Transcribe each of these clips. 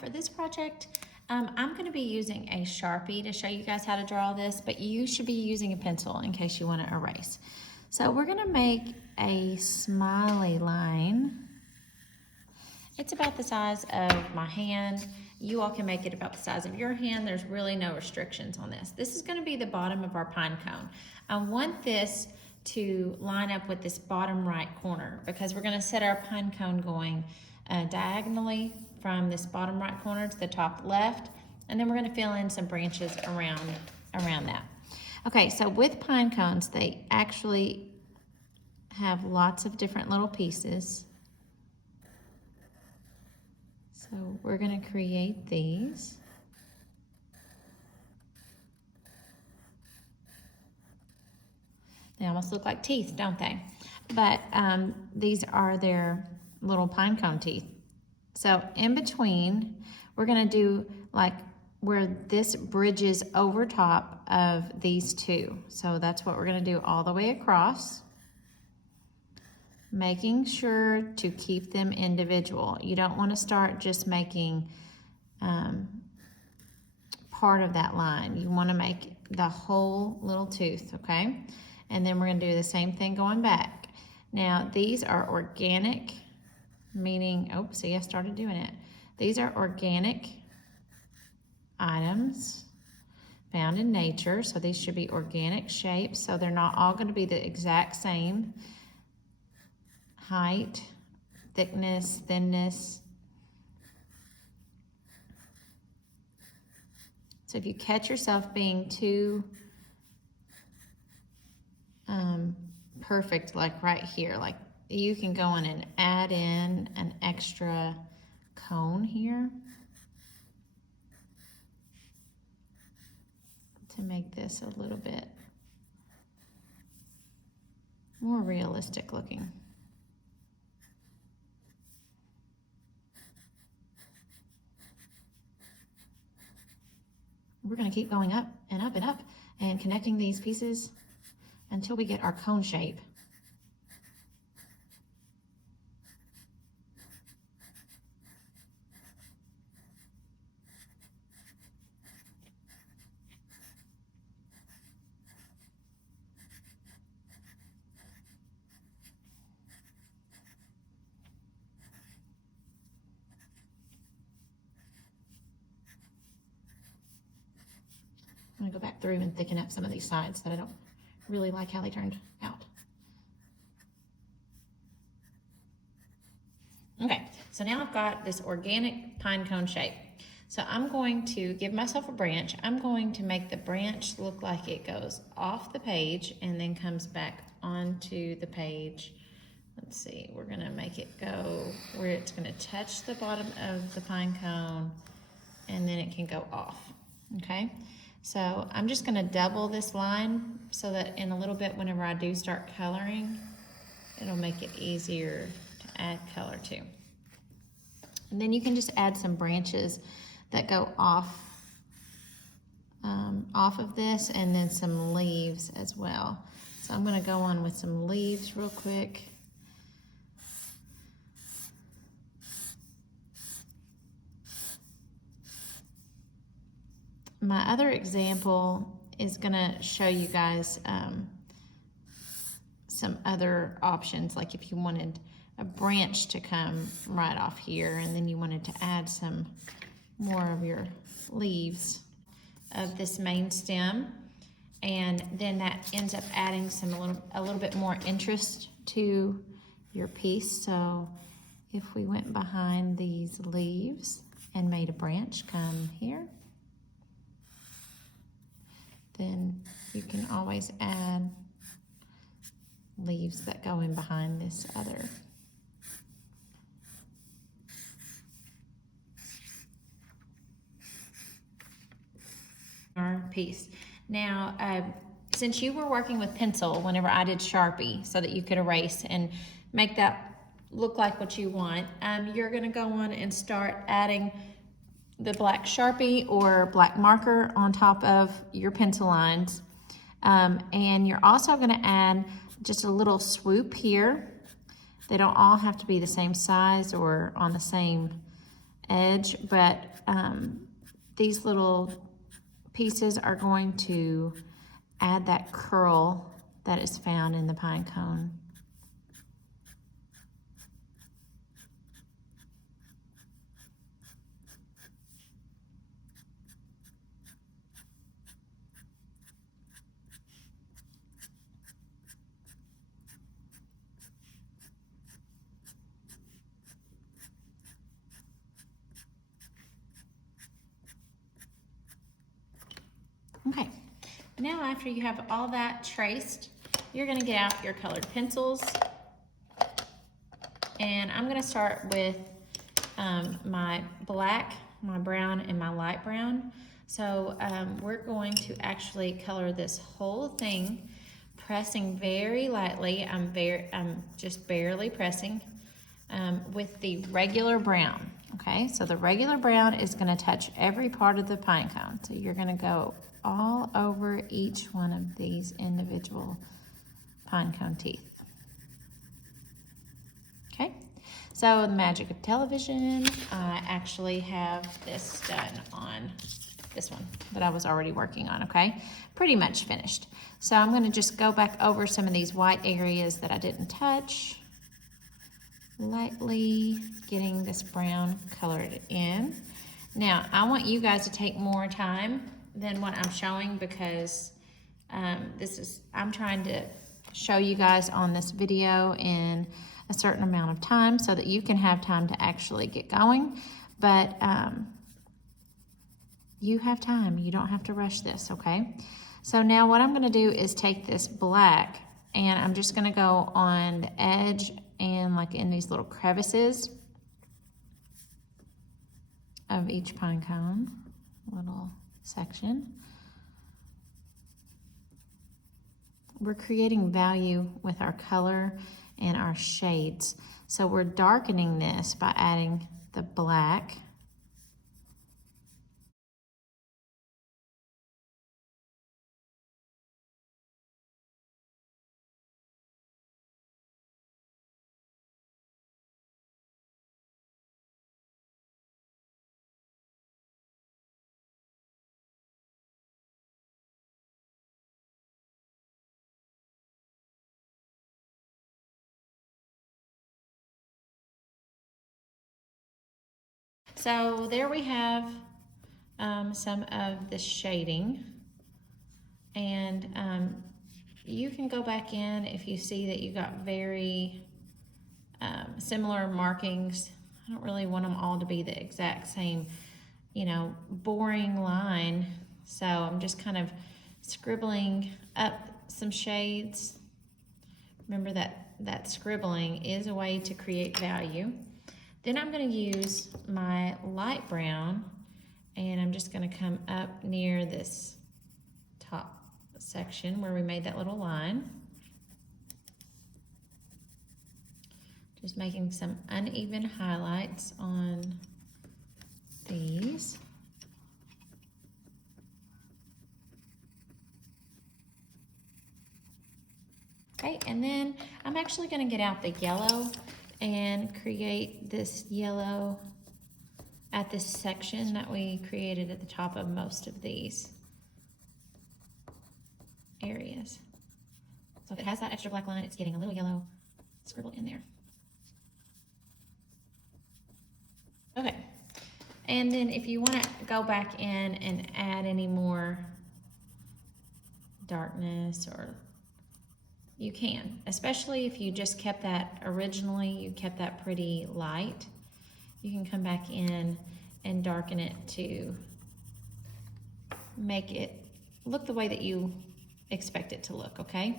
for this project, I'm going to be using a Sharpie to show you guys how to draw this, but you should be using a pencil in case you want to erase. So we're going to make a smiley line. It's about the size of my hand. You all can make it about the size of your hand. There's really no restrictions on this. This is going to be the bottom of our pine cone. I want this to line up with this bottom right corner because we're going to set our pine cone going diagonally from this bottom right corner to the top left, and then we're going to fill in some branches around that. Okay, so with pine cones, they actually have lots of different little pieces. So we're going to create these. They almost look like teeth, don't they? But these are their little pine cone teeth. So in between, we're going to do like where this bridges over top of these two. So that's what we're going to do all the way across, making sure to keep them individual. You don't want to start just making part of that line. You want to make the whole little tooth, okay? And then we're going to do the same thing going back. Now, these are organic, meaning, oh, see, I started doing it. These are organic items found in nature, so these should be organic shapes, so they're not all going to be the exact same height, thickness, thinness. So if you catch yourself being too perfect, like right here, like you can go in and add in an extra cone here to make this a little bit more realistic looking. We're going to keep going up and up and up and connecting these pieces until we get our cone shape. I'm going to go back through and thicken up some of these sides that I don't really like how they turned out. Okay, so now I've got this organic pine cone shape. So I'm going to give myself a branch. I'm going to make the branch look like it goes off the page and then comes back onto the page. Let's see, we're going to make it go where it's going to touch the bottom of the pine cone and then it can go off, okay? So I'm just going to double this line so that in a little bit whenever I do start coloring, it'll make it easier to add color to. And then you can just add some branches that go off of this, and then some leaves as well. So I'm going to go on with some leaves real quick. My other example is going to show you guys some other options, like if you wanted a branch to come right off here and then you wanted to add some more of your leaves of this main stem, and then that ends up adding a little bit more interest to your piece. So if we went behind these leaves and made a branch come here, then you can always add leaves that go in behind this other piece. Now, since you were working with pencil whenever I did Sharpie so that you could erase and make that look like what you want, you're going to go on and start adding the black Sharpie or black marker on top of your pencil lines. And you're also going to add just a little swoop here. They don't all have to be the same size or on the same edge, but these little pieces are going to add that curl that is found in the pine cone. Okay, now after you have all that traced, you're gonna get out your colored pencils. And I'm gonna start with my black, my brown, and my light brown. So we're going to actually color this whole thing, pressing very lightly. I'm just barely pressing with the regular brown. Okay, so the regular brown is gonna touch every part of the pine cone. So you're gonna go all over each one of these individual pine cone teeth. Okay, so the magic of television, I actually have this done on this one that I was already working on, okay? Pretty much finished. So I'm gonna just go back over some of these white areas that I didn't touch, lightly getting this brown colored in. Now, I want you guys to take more time than what I'm showing because I'm trying to show you guys on this video in a certain amount of time so that you can have time to actually get going. But you have time. You don't have to rush this, okay? So now what I'm gonna do is take this black and I'm just gonna go on the edge and like in these little crevices of each pine cone, little section. We're creating value with our color and our shades. So we're darkening this by adding the black. So there we have some of the shading, and you can go back in if you see that you got very similar markings. I don't really want them all to be the exact same, you know, boring line. So I'm just kind of scribbling up some shades. Remember that scribbling is a way to create value. Then I'm going to use my light brown and I'm just going to come up near this top section where we made that little line. Just making some uneven highlights on these. Okay, and then I'm actually going to get out the yellow and create this yellow at this section that we created at the top of most of these areas. So if it has that extra black line, it's getting a little yellow scribbled in there. Okay, and then if you want to go back in and add any more darkness, or you can, especially if you just kept that originally, you kept that pretty light. You can come back in and darken it to make it look the way that you expect it to look, okay?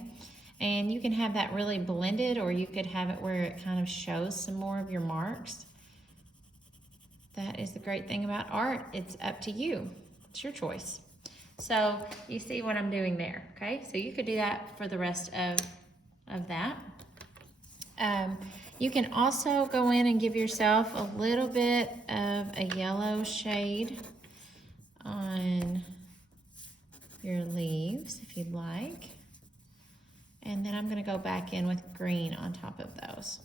And you can have that really blended, or you could have it where it kind of shows some more of your marks. That is the great thing about art. It's up to you. It's your choice. So you see what I'm doing there, okay? So you could do that for the rest of that. You can also go in and give yourself a little bit of a yellow shade on your leaves if you'd like. And then I'm gonna go back in with green on top of those.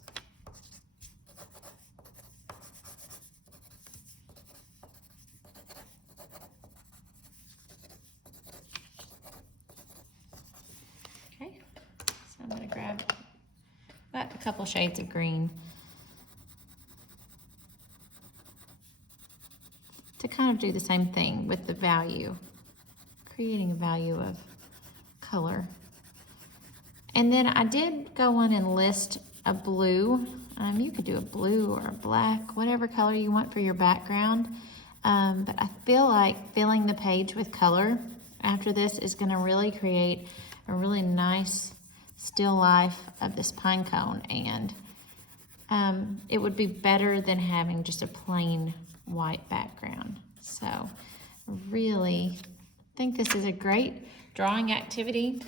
a couple shades of green to kind of do the same thing with the value, creating a value of color. And then I did go on and list a blue. You could do a blue or a black, whatever color you want for your background. But I feel like filling the page with color after this is gonna really create a really nice still life of this pine cone. And it would be better than having just a plain white background. So I really think this is a great drawing activity.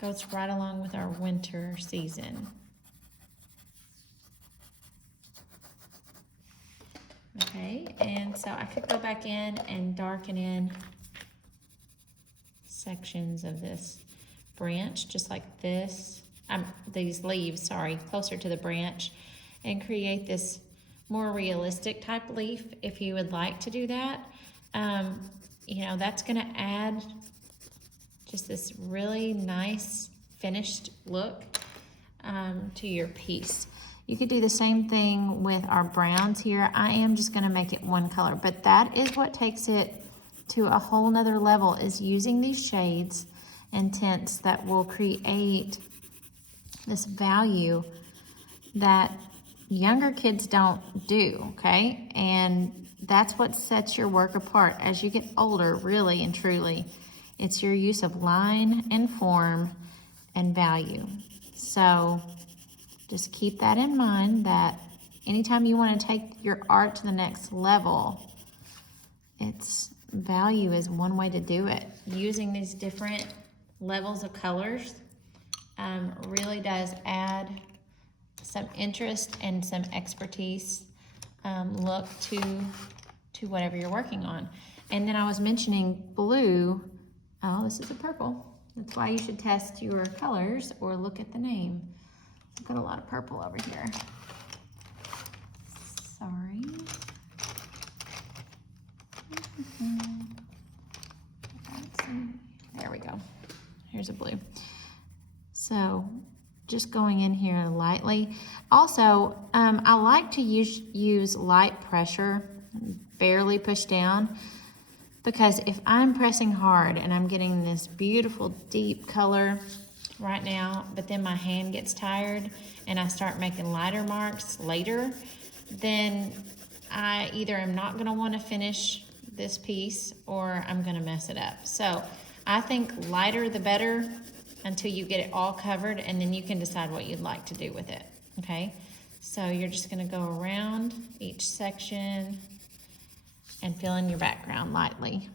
Goes right along with our winter season. Okay, and so I could go back in and darken in sections of this branch, just like this, these leaves, sorry, closer to the branch, and create this more realistic type leaf if you would like to do that. You know, that's gonna add just this really nice finished look to your piece. You could do the same thing with our browns here. I am just gonna make it one color, but that is what takes it to a whole nother level, is using these shades and tints that will create this value that younger kids don't do, okay? And that's what sets your work apart as you get older, really and truly. It's your use of line and form and value. So just keep that in mind, that anytime you want to take your art to the next level, value is one way to do it. Using these different levels of colors really does add some interest and some expertise look to whatever you're working on. And then I was mentioning blue. Oh, this is a purple. That's why you should test your colors or look at the name. I've got a lot of purple over here. Sorry. There we go. Here's a blue. So just going in here lightly. Also, I like to use light pressure, barely push down, because if I'm pressing hard and I'm getting this beautiful deep color right now, but then my hand gets tired and I start making lighter marks later, then I either am not gonna wanna finish this piece or I'm gonna mess it up. So I think lighter the better until you get it all covered, and then you can decide what you'd like to do with it, okay? So you're just gonna go around each section and fill in your background lightly.